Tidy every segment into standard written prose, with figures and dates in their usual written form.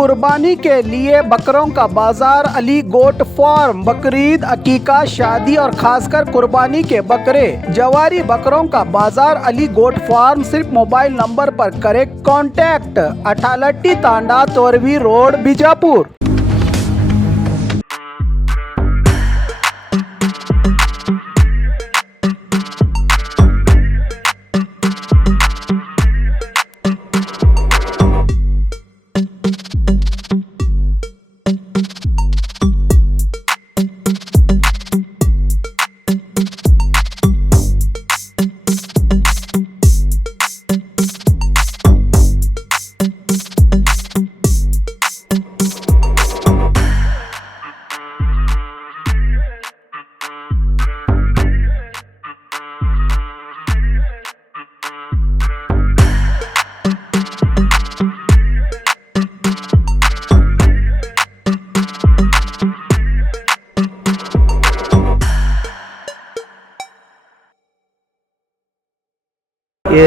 कुर्बानी के लिए बकरों का बाजार अली गोट फार्म। बकरीद, अकीका, शादी और खासकर कुर्बानी के बकरे, जवारी बकरों का बाजार अली गोट फार्म। सिर्फ मोबाइल नंबर पर करें कांटेक्ट। अठालट्टी तांडा, तोरवी रोड, बीजापुर। ಈ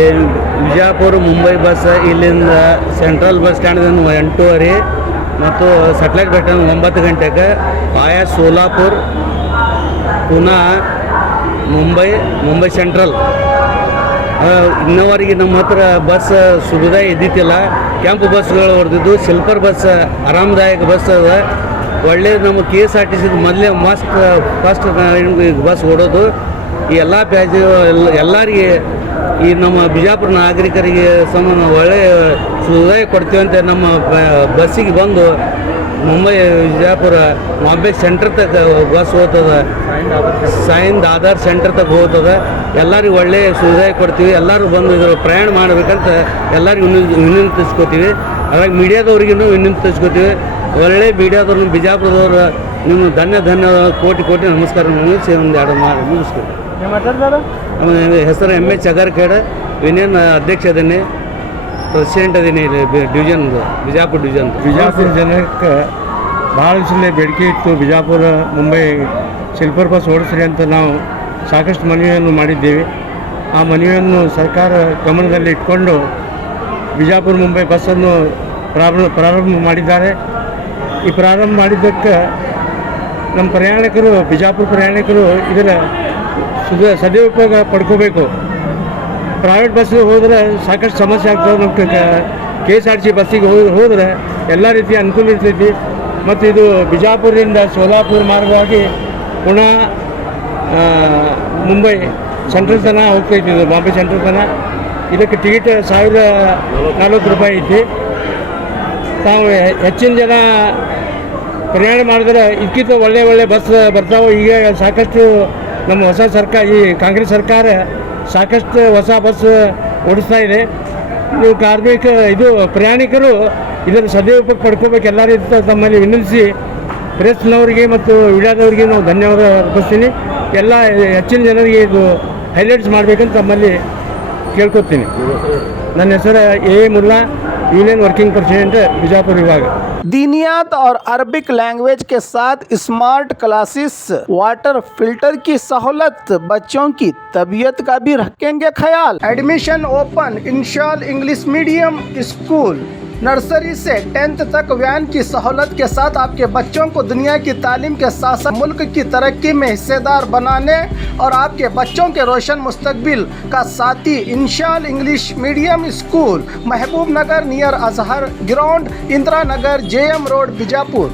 ವಿಜಯಪುರ ಮುಂಬೈ ಬಸ್ ಇಲ್ಲಿಂದ ಸೆಂಟ್ರಲ್ ಬಸ್ ಸ್ಟ್ಯಾಂಡ್ದಿಂದ 8:30 ಮತ್ತು ಸಟ್ಲೈಟ್ ಬೆಟ್ಟ 9 ಗಂಟೆಗೆ ಆಯಾ ಸೋಲಾಪುರ್, ಪುನಃ ಮುಂಬೈ ಸೆಂಟ್ರಲ್. ಇನ್ನವರೆಗೆ ನಮ್ಮ ಹತ್ರ ಬಸ್ ಸುವಿಧಾ ಇದ್ದಿತ್ತಿಲ್ಲ. ಕೆಂಪು ಬಸ್ಗಳು ಹೊಡೆದಿದ್ದು, ಸ್ಲೀಪರ್ ಬಸ್ ಆರಾಮದಾಯಕ ಬಸ್ ಅದ. ಒಳ್ಳೆ ನಮ್ಮ KSRTC ಮೊದಲೇ ಫಸ್ಟ್ ಬಸ್ ಓಡೋದು. ಈ ಎಲ್ಲ ಎಲ್ಲರಿಗೆ ಈ ನಮ್ಮ ಬಿಜಾಪುರ ನಾಗರಿಕರಿಗೆ ಒಳ್ಳೆಯ ಸುವಿಧೆ ಕೊಡ್ತೀವಿ ಅಂತ ನಮ್ಮ ಬಸ್ಸಿಗೆ ಬಂದು ಮುಂಬೈ ವಿಜಯಪುರ ಬಾಂಬೆ ಸೆಂಟ್ರ್ ತಕ್ಕ ಬಸ್ ಹೋಗ್ತದೆ, ಸಾಯಿನ್ ಆಧಾರ್ ಸೆಂಟ್ರ್ ತಕ್ಕ ಹೋಗ್ತದೆ. ಎಲ್ಲರಿಗೂ ಒಳ್ಳೆಯ ಸುವಿಧೆ ಕೊಡ್ತೀವಿ. ಎಲ್ಲರೂ ಬಂದು ಇದ್ರ ಪ್ರಯಾಣ ಮಾಡಬೇಕಂತ ಎಲ್ಲರಿಗೂ ವಿನಂತಿಸ್ಕೋತೀವಿ. ಹಾಗಾಗಿ ಮೀಡಿಯಾದವ್ರಿಗೂ ವಿನಂತಿಸ್ಕೋತೀವಿ. ಒಳ್ಳೆ ಮೀಡಿಯಾದವ್ರನ್ನ ಬಿಜಾಪುರದವ್ರು ನಿಮ್ಮ ಧನ್ಯ ಕೋಟಿ ನಮಸ್ಕಾರ ಮುಗಿಸಿ ಒಂದು ಎರಡು ಮುಗಿಸ್ಕೊತೀವಿ. ನಮ್ಮ ಹೆಸರು MH ಚಗರ್ಖೇಡ್, ಯೂನಿಯನ್ ಅಧ್ಯಕ್ಷ ಅದೀನಿ, ಪ್ರೆಸಿಡೆಂಟ್ ಅದೀನಿ ಡಿವಿಷನ್, ಬಿಜಾಪುರ ಡಿವಿಷನ್. ಬಿಜಾಪುರ ಜನಕ್ಕೆ ಭಾಳ ದಿವಸಲೇ ಬೇಡಿಕೆ ಇತ್ತು, ಬಿಜಾಪುರ ಮುಂಬೈ ಸ್ಲೀಪರ್ ಬಸ್ ಓಡಿಸ್ರಿ ಅಂತ ನಾವು ಸಾಕಷ್ಟು ಮನವಿಯನ್ನು ಮಾಡಿದ್ದೇವೆ. ಆ ಮನವಿಯನ್ನು ಸರ್ಕಾರ ಗಮನದಲ್ಲಿ ಇಟ್ಕೊಂಡು ಬಿಜಾಪುರ ಮುಂಬೈ ಬಸ್ಸನ್ನು ಪ್ರಾರಂಭ ಮಾಡಿದ್ದಾರೆ. ಈ ಪ್ರಾರಂಭ ಮಾಡಿದ್ದಕ್ಕೆ ನಮ್ಮ ಪ್ರಯಾಣಿಕರು, ಬಿಜಾಪುರ ಪ್ರಯಾಣಿಕರು ಇದರ ಸದುಪಯೋಗ ಪಡ್ಕೋಬೇಕು. ಪ್ರೈವೇಟ್ ಬಸ್ಸಿಗೆ ಹೋದರೆ ಸಾಕಷ್ಟು ಸಮಸ್ಯೆ ಆಗ್ತದೆ. ನಮ್ಮ KSRTC ಬಸ್ಸಿಗೆ ಹೋದರೆ ಎಲ್ಲ ರೀತಿಯ ಅನುಕೂಲ ಇರ್ತೈತಿ. ಮತ್ತು ಇದು ಬಿಜಾಪುರದಿಂದ ಸೋಲಾಪುರ ಮಾರ್ಗವಾಗಿ ಪುನಃ ಮುಂಬೈ ಸೆಂಟ್ರಲ್ ತನಕ ಹೋಗ್ತೈತಿ. ಇದು ಬಾಂಬೆ ಸೆಂಟ್ರಲ್ ತನಕ. ಇದಕ್ಕೆ ಟಿಕೆಟ್ 1040 ರೂಪಾಯಿ ಐತಿ. ತಾವು ಹೆಚ್ಚಿನ ಜನ ಪ್ರಯಾಣ ಮಾಡಿದ್ರೆ ಇದಕ್ಕಿಂತ ಒಳ್ಳೆ ಬಸ್ ಬರ್ತಾವೆ. ಈಗ ಸಾಕಷ್ಟು ನಮ್ಮ ಹೊಸ ಸರ್ಕಾರ, ಈ ಕಾಂಗ್ರೆಸ್ ಸರ್ಕಾರ ಸಾಕಷ್ಟು ಹೊಸ ಬಸ್ ಓಡಿಸ್ತಾ ಇದೆ. ನೀವು ಪ್ರಯಾಣಿಕರು ಇದರ ಸದುಪಯೋಗ ಪಡ್ಕೋಬೇಕು. ಎಲ್ಲ ರೀತಿ ತಮ್ಮಲ್ಲಿ ವಿನಂತಿಸಿ ಪ್ರೆಸ್ನವರಿಗೆ ಮತ್ತು ಮೀಡಿಯಾದವರಿಗೆ ನಾವು ಧನ್ಯವಾದ ಅರ್ಪಿಸ್ತೀನಿ. ಎಲ್ಲ ಹೆಚ್ಚಿನ ಜನರಿಗೆ ಇದು ಹೈಲೈಟ್ಸ್ ಮಾಡಬೇಕಂತ ತಮ್ಮಲ್ಲಿ ಕೇಳ್ಕೊತೀನಿ. ನನ್ನ ಹೆಸರು A Mulla, union working president Bijapur विभाग। दीनियात और अरबिक लैंग्वेज के साथ स्मार्ट क्लासेस, वाटर फिल्टर की सहूलत, बच्चों की तबीयत का भी रखेंगे ख्याल। Admission open. Inshal English medium school, nursery से 10th तक वैन की सहूलत के साथ आपके बच्चों को दुनिया की तालीम के साथ साथ मुल्क की तरक्की में हिस्सेदार बनाने और आपके बच्चों के रोशन मुस्तकबिल का साथी इंशाल इंग्लिश मीडियम स्कूल, महबूब नगर near Azhar ground, Indira Nagar, JM road, Bijapur.